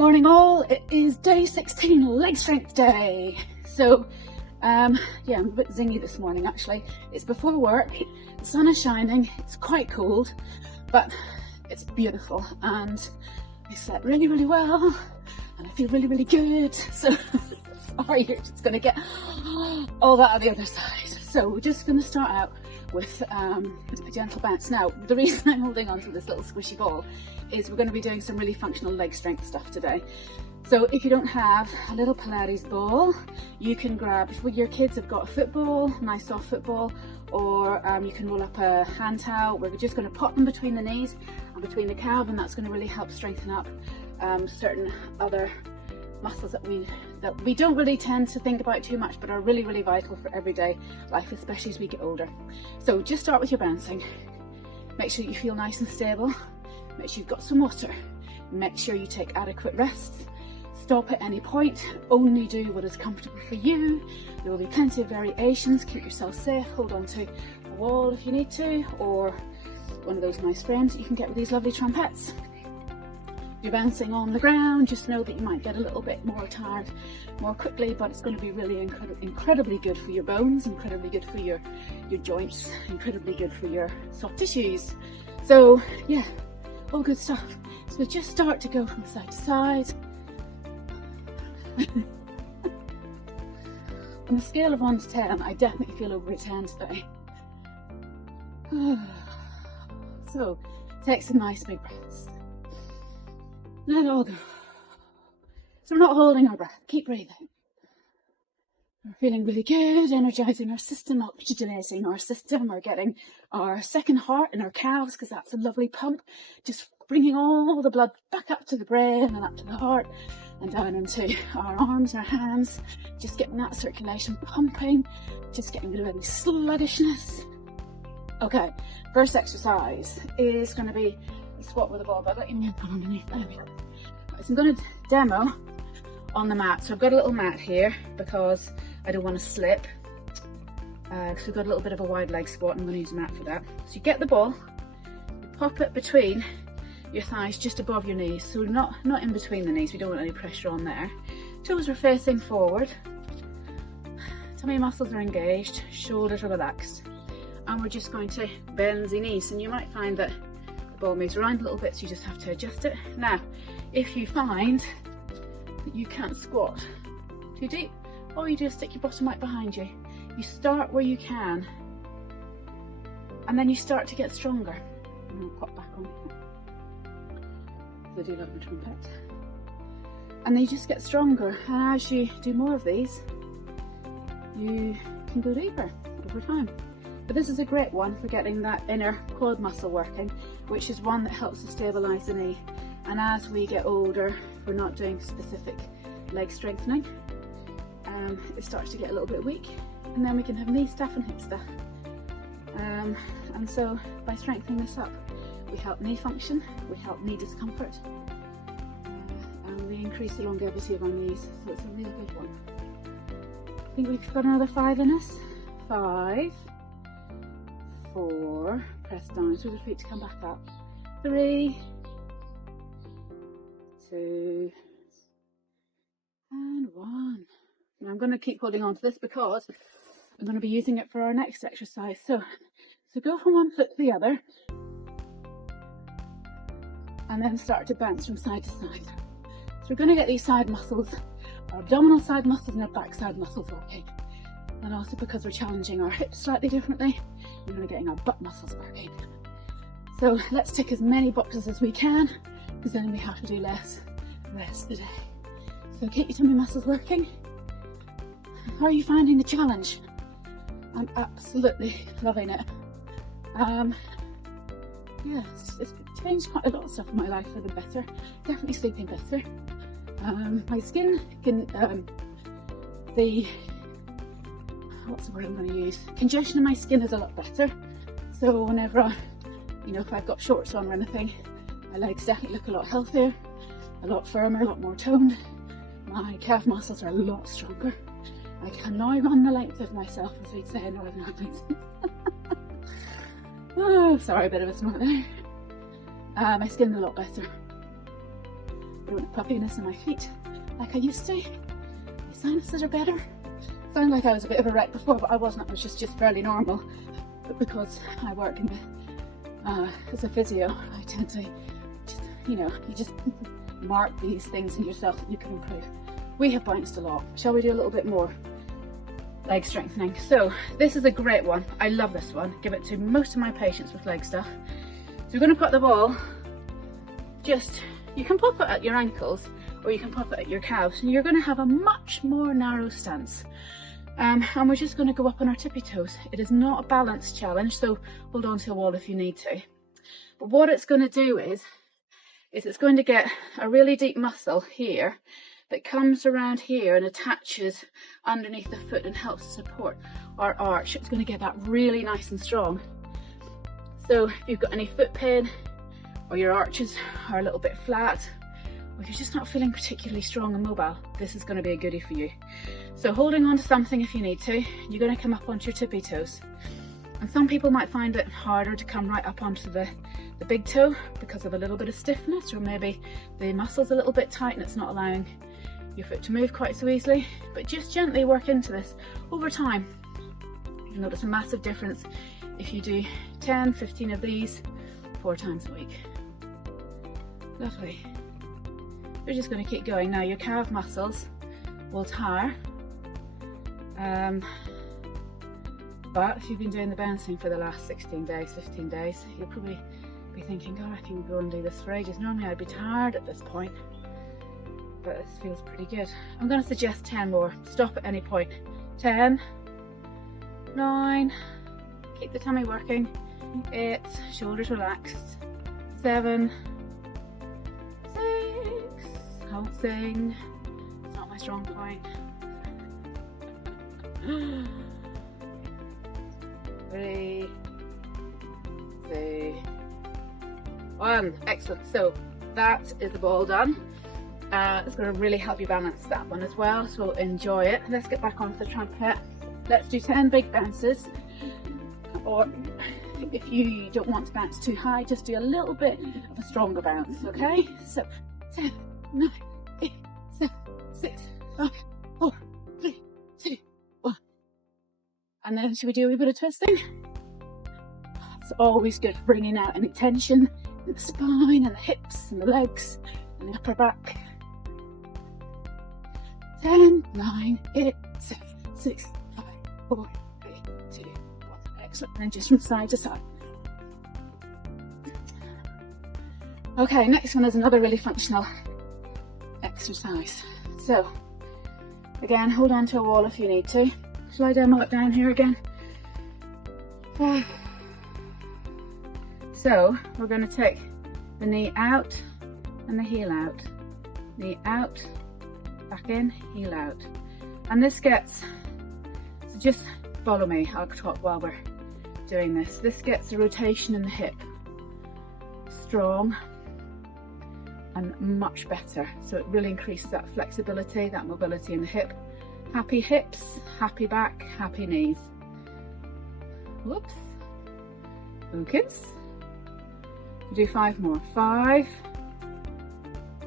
Morning all, it is day 16, leg strength day. So yeah, I'm a bit zingy this morning actually. It's before work, the sun is shining, it's quite cold, but it's beautiful and I slept really, really well and I feel really, really good. So sorry, you're just gonna get all that on the other side. So we're just gonna start out with a gentle bounce. Now, the reason I'm holding on to this little squishy ball is we're going to be doing some really functional leg strength stuff today. So if you don't have a little Pilates ball, you can grab, if your kids have got a football, nice soft football, or you can roll up a hand towel. We're just going to pop them between the knees and between the calf, and that's going to really help strengthen up certain other muscles that we don't really tend to think about too much, but are really, really vital for everyday life, especially as we get older. So just start with your bouncing. Make sure you feel nice and stable. Make sure you've got some water. Make sure you take adequate rest. Stop at any point. Only do what is comfortable for you. There will be plenty of variations. Keep yourself safe. Hold on to a wall if you need to, or one of those nice frames that you can get with these lovely trumpets. You're bouncing on the ground, just know that you might get a little bit more tired more quickly, but it's going to be really incredibly good for your bones, incredibly good for your joints, incredibly good for your soft tissues. So yeah, all good stuff. So just start to go from side to side. On a scale of 1 to 10, I definitely feel over a 10 today. So take some nice big breaths. Let it all go. So we're not holding our breath, keep breathing. We're feeling really good, energizing our system, oxygenating our system. We're getting our second heart in our calves because that's a lovely pump. Just bringing all the blood back up to the brain and up to the heart and down into our arms, our hands. Just getting that circulation pumping, just getting rid of any sluggishness. Okay, first exercise is going to be a squat with a ball, but let you put underneath. There we go. Right, so I'm going to demo on the mat. So I've got a little mat here because I don't want to slip. So we've got a little bit of a wide leg squat and I'm going to use a mat for that. So you get the ball, you pop it between your thighs just above your knees. So not in between the knees, we don't want any pressure on there. Toes are facing forward. Tummy muscles are engaged, shoulders are relaxed. And we're just going to bend the knees. And you might find that the ball moves around a little bit, so you just have to adjust it. Now, if you find that you can't squat too deep, all you do is stick your bottom right behind you. You start where you can, and then you start to get stronger. And I'll pop back on here. So I do love my trumpet. And then you just get stronger, and as you do more of these, you can go deeper over time. But this is a great one for getting that inner quad muscle working, which is one that helps to stabilise the knee. And as we get older, we're not doing specific leg strengthening, it starts to get a little bit weak, and then we can have knee stuff and hip stuff. And so by strengthening this up, we help knee function, we help knee discomfort, and we increase the longevity of our knees. So it's a really good one. I think we've got another 5 in us. 5, 4, press down through the feet to come back up. 3, 2, and 1. Now I'm going to keep holding on to this because I'm going to be using it for our next exercise. So go from one foot to the other and then start to bounce from side to side. So we're going to get these side muscles, our abdominal side muscles and our back side muscles working. And also because we're challenging our hips slightly differently, we're going to be getting our butt muscles working. So let's tick as many boxes as we can, because then we have to do less rest today. So keep your tummy muscles working. How are you finding the challenge? I'm absolutely loving it. Yes, it's changed quite a lot of stuff in my life for the better. Definitely sleeping better. My skin can, what's the word I'm going to use? Congestion in my skin is a lot better. So whenever if I've got shorts on or anything, my legs definitely look a lot healthier, a lot firmer, a lot more toned. My calf muscles are a lot stronger. I can now run the length of myself, as we'd say in Northern Ireland. Oh, sorry, a bit of a snort there. My skin's a lot better. I don't have puffiness in my feet like I used to. My sinuses are better. Sound like I was a bit of a wreck before, but I wasn't. I was just fairly normal. But because I work in as a physio, I tend to just, you just mark these things in yourself that you can improve. We have bounced a lot. Shall we do a little bit more leg strengthening? So this is a great one. I love this one. Give it to most of my patients with leg stuff. So we're going to put the ball you can pop it at your ankles or you can pop it at your calves, and you're going to have a much more narrow stance. And we're just going to go up on our tippy toes. It is not a balance challenge, so hold on to a wall if you need to. But what it's going to do is it's going to get a really deep muscle here that comes around here and attaches underneath the foot and helps to support our arch. It's going to get that really nice and strong. So if you've got any foot pain, or your arches are a little bit flat, or you're just not feeling particularly strong and mobile, this is going to be a goodie for you. So holding on to something if you need to, you're going to come up onto your tippy toes. And some people might find it harder to come right up onto the big toe because of a little bit of stiffness, or maybe the muscle's a little bit tight and it's not allowing your foot to move quite so easily. But just gently work into this over time. You'll notice a massive difference if you do 10, 15 of these 4 times a week. Lovely. We're just going to keep going. Now your calf muscles will tire, but if you've been doing the bouncing for the last 16 days, 15 days, you'll probably be thinking, God, I can go and do this for ages. Normally I'd be tired at this point, but this feels pretty good. I'm going to suggest 10 more. Stop at any point. 10, 9, keep the tummy working. 8, shoulders relaxed. 7, 6, pulsing. It's not my strong point. 3, 2, 1. Excellent. So that is the ball done. It's going to really help you balance that one as well, so enjoy it. Let's get back onto the trumpet. Let's do 10 big bounces, or if you don't want to bounce too high, just do a little bit of a stronger bounce, okay? So 10, 9, 8, 7, 6, 5, 4, 3, 2, 1. And then should we do a wee bit of twisting? It's always good for bringing out any tension in the spine and the hips and the legs and the upper back. 10, 9, 8, 7, 6, 5, 4, 3, 2, 1. Excellent. And then just from side to side. Okay, next one is another really functional exercise. So, again, hold on to a wall if you need to. Shall I demo it down here again? So, we're going to take the knee out and the heel out. Knee out, back in, heel out. And this gets, so just follow me, I'll talk while we're doing this. This gets a rotation in the hip. Strong and much better. So it really increases that flexibility, that mobility in the hip. Happy hips, happy back, happy knees. Whoops. Focus. Do 5 more. 5.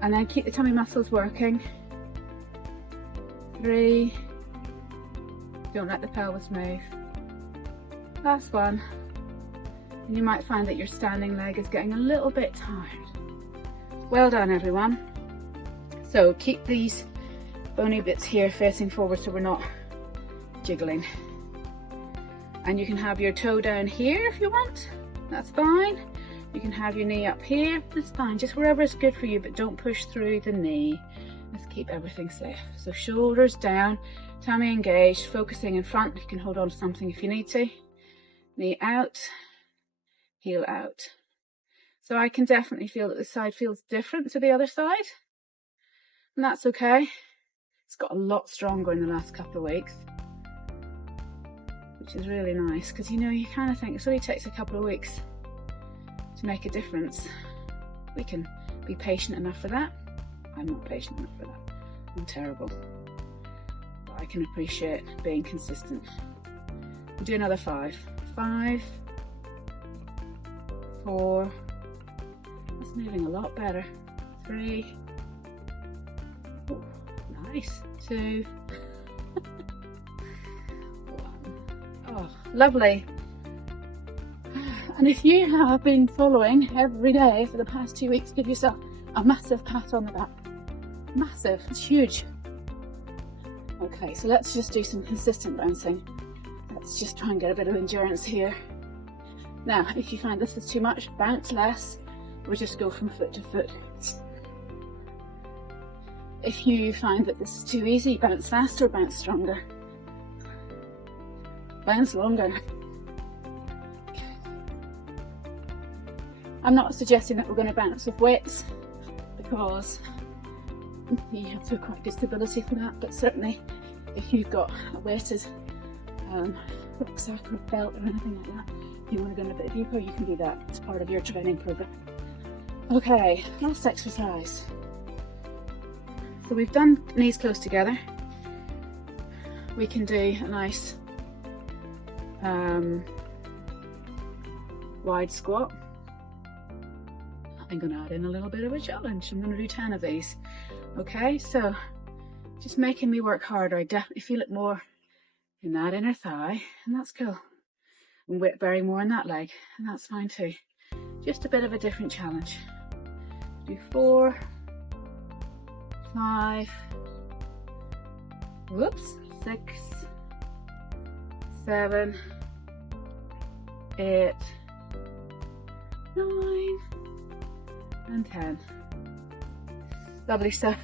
And then keep the tummy muscles working. 3. Don't let the pelvis move. Last one. And you might find that your standing leg is getting a little bit tired. Well done, everyone. So keep these bony bits here facing forward so we're not jiggling. And you can have your toe down here if you want. That's fine. You can have your knee up here. That's fine. Just wherever is good for you, but don't push through the knee. Let's keep everything safe. So shoulders down, tummy engaged, focusing in front. You can hold on to something if you need to. Knee out, heel out. So I can definitely feel that this side feels different to the other side. And that's okay. It's got a lot stronger in the last couple of weeks, which is really nice, because you know, you kind of think it only takes a couple of weeks to make a difference. We can be patient enough for that. I'm not patient enough for that. I'm terrible. But I can appreciate being consistent. We'll do another 5. 5, 4, that's moving a lot better. 3, Nice. 2, 1. Oh, lovely. And if you have been following every day for the past 2 weeks, give yourself a massive pat on the back. Massive, it's huge. Okay, so let's just do some consistent bouncing. Let's just try and get a bit of endurance here. Now, if you find this is too much, bounce less, or just go from foot to foot. If you find that this is too easy, bounce faster, bounce stronger. Bounce longer. Okay. I'm not suggesting that we're going to bounce with weights, because you have to have quite good stability for that, but certainly if you've got a weighted rucksack or belt or anything like that, you want to go a bit deeper, you can do that as part of your training program. Okay, last exercise. So we've done knees close together. We can do a nice wide squat. I'm going to add in a little bit of a challenge. I'm going to do 10 of these. Okay, so just making me work harder. I definitely feel it more in that inner thigh, and that's cool. And weight bearing more in that leg, and that's fine too. Just a bit of a different challenge. Do 4, 5, whoops, 6, 7, 8, 9, and 10. Lovely stuff.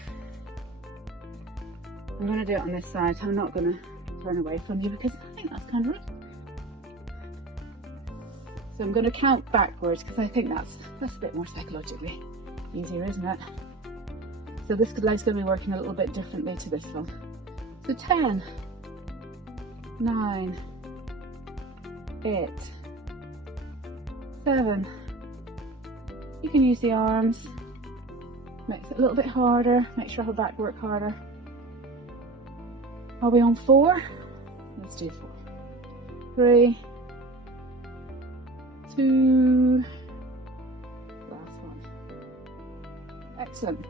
I'm going to do it on this side, so I'm not going to turn away from you because I think that's kind of right. So I'm going to count backwards because I think that's a bit more psychologically easier, isn't it? So this leg's going to be working a little bit differently to this one. So 10, 9, 8, 7. You can use the arms. Makes it a little bit harder. Make sure her back work harder. Are we on 4? Let's do 4. 3, 2, last one. Excellent.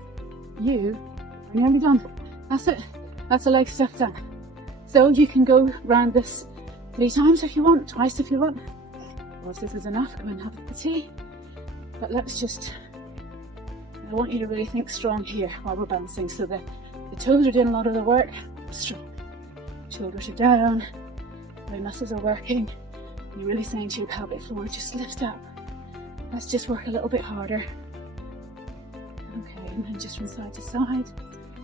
You are nearly done. That's it. That's the leg stuff done. So you can go round this 3 times if you want, twice if you want. Or if this is enough, go and have a tea. But let's just, I want you to really think strong here while we're bouncing, so that the toes are doing a lot of the work. Strong. Shoulders are down, my muscles are working. You're really saying to your pelvic floor, just lift up. Let's just work a little bit harder. Okay, and then just from side to side.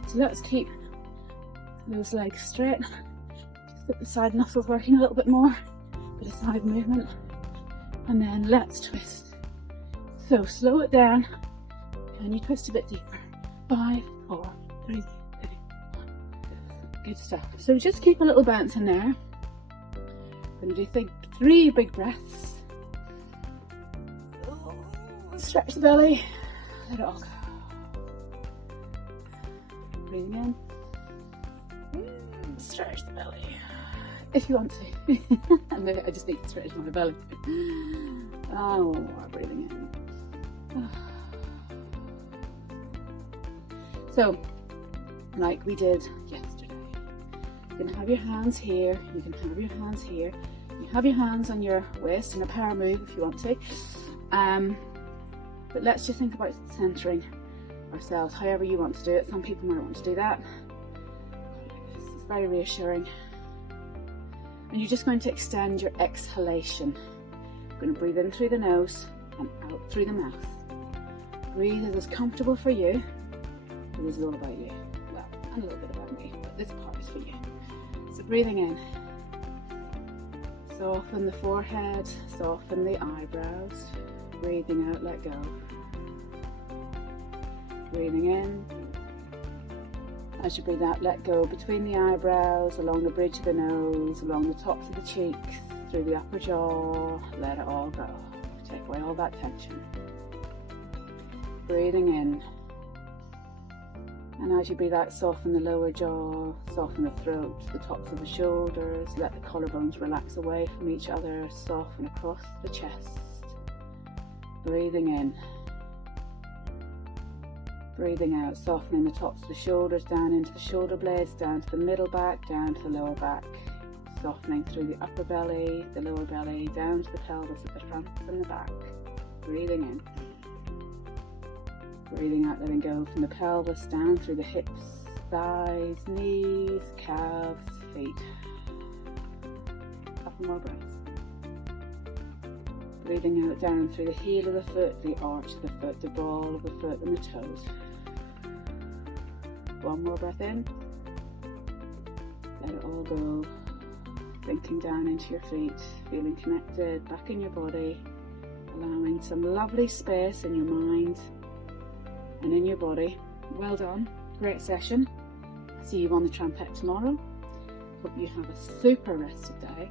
So let's keep those legs straight. Just get the side muscles working a little bit more. Bit of side movement. And then let's twist. So slow it down. And you twist a bit deeper. 5, 4, 3, 2, 1. Good stuff. So just keep a little bounce in there. Going to do 3 big breaths. Stretch the belly. Let it all go. Breathing in. Stretch the belly. If you want to. And maybe I just need to stretch my belly. Oh, more breathing in. So, like we did yesterday, you can have your hands here, you can have your hands here, you have your hands on your waist in a power move if you want to, but let's just think about centering ourselves however you want to do it. Some people might want to do that. This is very reassuring. And you're just going to extend your exhalation. You're going to breathe in through the nose and out through the mouth. Breathe as is comfortable for you. This is all about you. Well, and a little bit about me, but this part is for you. So breathing in. Soften the forehead, soften the eyebrows. Breathing out, let go. Breathing in. As you breathe out, let go between the eyebrows, along the bridge of the nose, along the tops of the cheeks, through the upper jaw. Let it all go. Take away all that tension. Breathing in. And as you breathe out, soften the lower jaw, soften the throat, the tops of the shoulders, let the collarbones relax away from each other, soften across the chest. Breathing in. Breathing out, softening the tops of the shoulders down into the shoulder blades, down to the middle back, down to the lower back. Softening through the upper belly, the lower belly, down to the pelvis at the front and the back. Breathing in. Breathing out, letting go from the pelvis, down through the hips, thighs, knees, calves, feet. Couple more breaths. Breathing out, down through the heel of the foot, the arch of the foot, the ball of the foot and the toes. One more breath in. Let it all go. Sinking down into your feet, feeling connected back in your body, allowing some lovely space in your mind and in your body. Well done, great session. See you on the trampette tomorrow. Hope you have a super rest of day.